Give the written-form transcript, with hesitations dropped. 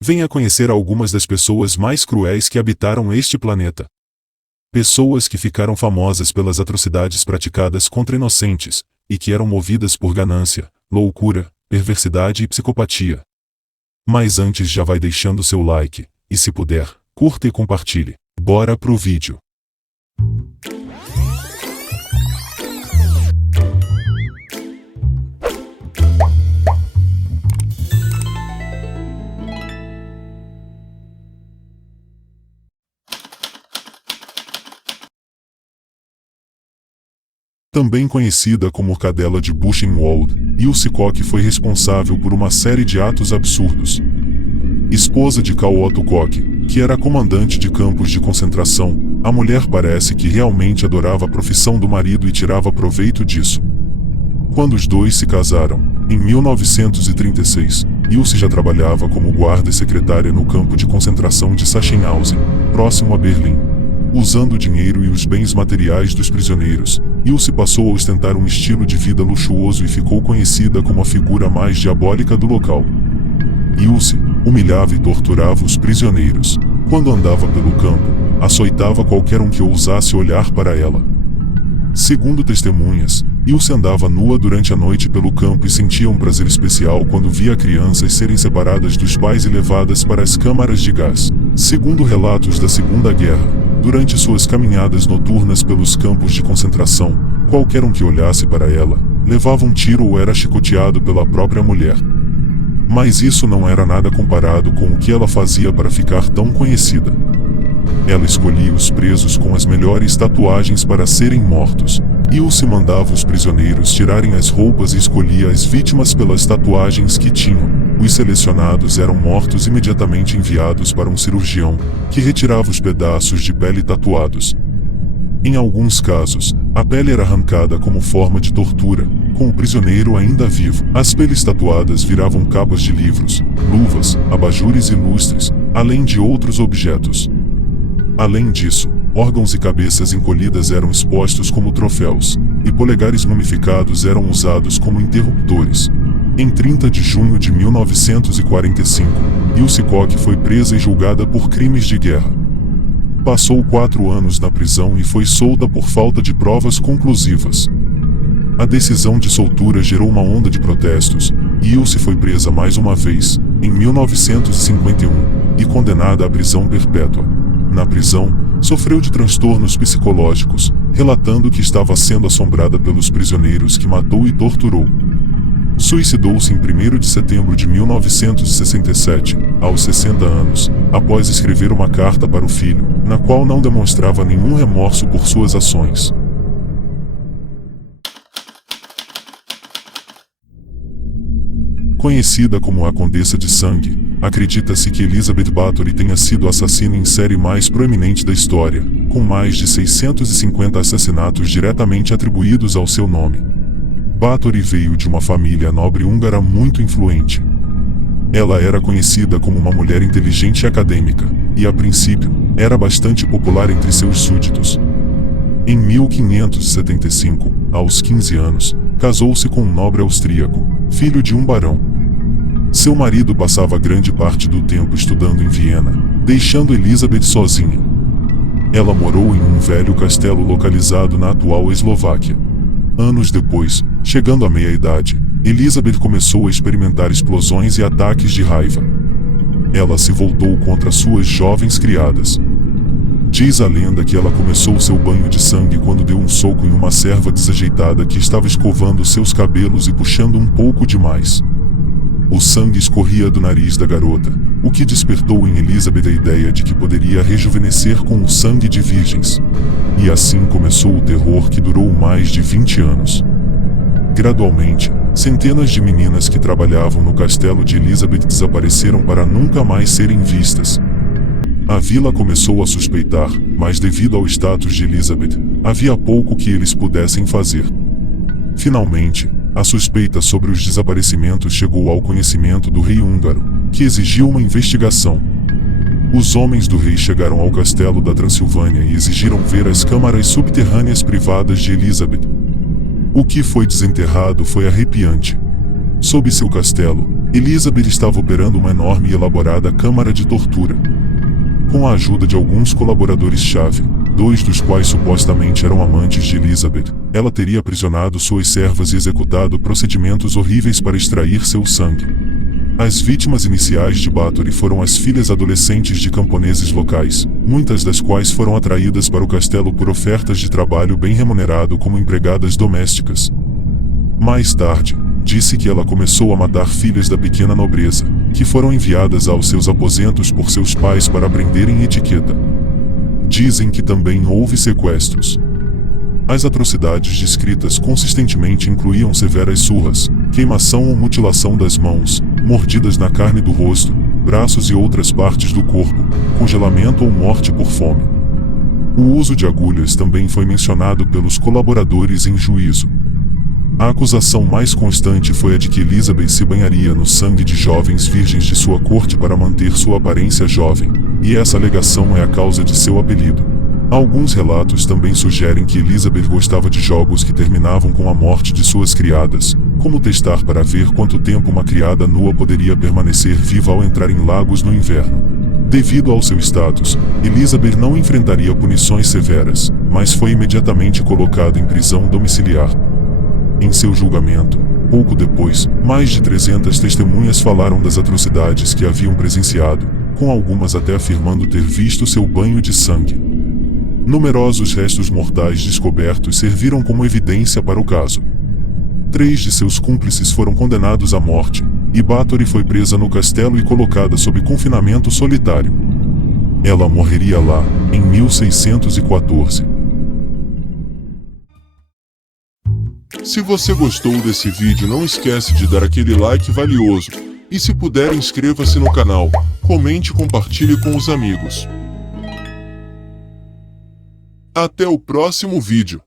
Venha conhecer algumas das pessoas mais cruéis que habitaram este planeta. Pessoas que ficaram famosas pelas atrocidades praticadas contra inocentes, e que eram movidas por ganância, loucura, perversidade e psicopatia. Mas antes já vai deixando seu like, e se puder, curta e compartilhe. Bora pro vídeo. Também conhecida como Cadela de Buchenwald, Ilse Koch foi responsável por uma série de atos absurdos. Esposa de Karl Otto Koch, que era comandante de campos de concentração, a mulher parece que realmente adorava a profissão do marido e tirava proveito disso. Quando os dois se casaram, em 1936, Ilse já trabalhava como guarda e secretária no campo de concentração de Sachsenhausen, próximo a Berlim. Usando o dinheiro e os bens materiais dos prisioneiros, Ilse passou a ostentar um estilo de vida luxuoso e ficou conhecida como a figura mais diabólica do local. Ilse humilhava e torturava os prisioneiros. Quando andava pelo campo, açoitava qualquer um que ousasse olhar para ela. Segundo testemunhas, Ilse andava nua durante a noite pelo campo e sentia um prazer especial quando via crianças serem separadas dos pais e levadas para as câmaras de gás. Segundo relatos da Segunda Guerra, durante suas caminhadas noturnas pelos campos de concentração, qualquer um que olhasse para ela, levava um tiro ou era chicoteado pela própria mulher. Mas isso não era nada comparado com o que ela fazia para ficar tão conhecida. Ela escolhia os presos com as melhores tatuagens para serem mortos. Ilse mandava os prisioneiros tirarem as roupas e escolhia as vítimas pelas tatuagens que tinham. Os selecionados eram mortos e imediatamente enviados para um cirurgião, que retirava os pedaços de pele tatuados. Em alguns casos, a pele era arrancada como forma de tortura, com o prisioneiro ainda vivo. As peles tatuadas viravam capas de livros, luvas, abajures e lustres, além de outros objetos. Além disso, órgãos e cabeças encolhidas eram expostos como troféus, e polegares mumificados eram usados como interruptores. Em 30 de junho de 1945, Ilse Koch foi presa e julgada por crimes de guerra. Passou 4 anos na prisão e foi solta por falta de provas conclusivas. A decisão de soltura gerou uma onda de protestos, e Ilse foi presa mais uma vez, em 1951, e condenada à prisão perpétua. Na prisão, sofreu de transtornos psicológicos, relatando que estava sendo assombrada pelos prisioneiros que matou e torturou. Suicidou-se em 1º de setembro de 1967, aos 60 anos, após escrever uma carta para o filho, na qual não demonstrava nenhum remorso por suas ações. Conhecida como a Condessa de Sangue, acredita-se que Elizabeth Bathory tenha sido a assassina em série mais proeminente da história, com mais de 650 assassinatos diretamente atribuídos ao seu nome. Bathory veio de uma família nobre húngara muito influente. Ela era conhecida como uma mulher inteligente e acadêmica, e a princípio, era bastante popular entre seus súditos. Em 1575, aos 15 anos, casou-se com um nobre austríaco, filho de um barão. Seu marido passava grande parte do tempo estudando em Viena, deixando Elizabeth sozinha. Ela morou em um velho castelo localizado na atual Eslováquia. Anos depois, chegando à meia-idade, Elizabeth começou a experimentar explosões e ataques de raiva. Ela se voltou contra suas jovens criadas. Diz a lenda que ela começou seu banho de sangue quando deu um soco em uma serva desajeitada que estava escovando seus cabelos e puxando um pouco demais. O sangue escorria do nariz da garota, o que despertou em Elizabeth a ideia de que poderia rejuvenescer com o sangue de virgens. E assim começou o terror que durou mais de 20 anos. Gradualmente, centenas de meninas que trabalhavam no castelo de Elizabeth desapareceram para nunca mais serem vistas. A vila começou a suspeitar, mas devido ao status de Elizabeth, havia pouco que eles pudessem fazer. Finalmente, a suspeita sobre os desaparecimentos chegou ao conhecimento do rei húngaro, que exigiu uma investigação. Os homens do rei chegaram ao castelo da Transilvânia e exigiram ver as câmaras subterrâneas privadas de Elizabeth. O que foi desenterrado foi arrepiante. Sob seu castelo, Elizabeth estava operando uma enorme e elaborada câmara de tortura. Com a ajuda de alguns colaboradores-chave, 2 dos quais supostamente eram amantes de Elizabeth, ela teria aprisionado suas servas e executado procedimentos horríveis para extrair seu sangue. As vítimas iniciais de Bathory foram as filhas adolescentes de camponeses locais, muitas das quais foram atraídas para o castelo por ofertas de trabalho bem remunerado como empregadas domésticas. Mais tarde, disse que ela começou a matar filhas da pequena nobreza, que foram enviadas aos seus aposentos por seus pais para aprenderem etiqueta. Dizem que também houve sequestros. As atrocidades descritas consistentemente incluíam severas surras, queimação ou mutilação das mãos, mordidas na carne do rosto, braços e outras partes do corpo, congelamento ou morte por fome. O uso de agulhas também foi mencionado pelos colaboradores em juízo. A acusação mais constante foi a de que Elizabeth se banharia no sangue de jovens virgens de sua corte para manter sua aparência jovem, e essa alegação é a causa de seu apelido. Alguns relatos também sugerem que Elizabeth gostava de jogos que terminavam com a morte de suas criadas, como testar para ver quanto tempo uma criada nua poderia permanecer viva ao entrar em lagos no inverno. Devido ao seu status, Elizabeth não enfrentaria punições severas, mas foi imediatamente colocada em prisão domiciliar. Em seu julgamento, pouco depois, mais de 300 testemunhas falaram das atrocidades que haviam presenciado, com algumas até afirmando ter visto seu banho de sangue. Numerosos restos mortais descobertos serviram como evidência para o caso. 3 de seus cúmplices foram condenados à morte, e Bathory foi presa no castelo e colocada sob confinamento solitário. Ela morreria lá, em 1614. Se você gostou desse vídeo, não esquece de dar aquele like valioso, e se puder inscreva-se no canal, comente e compartilhe com os amigos. Até o próximo vídeo.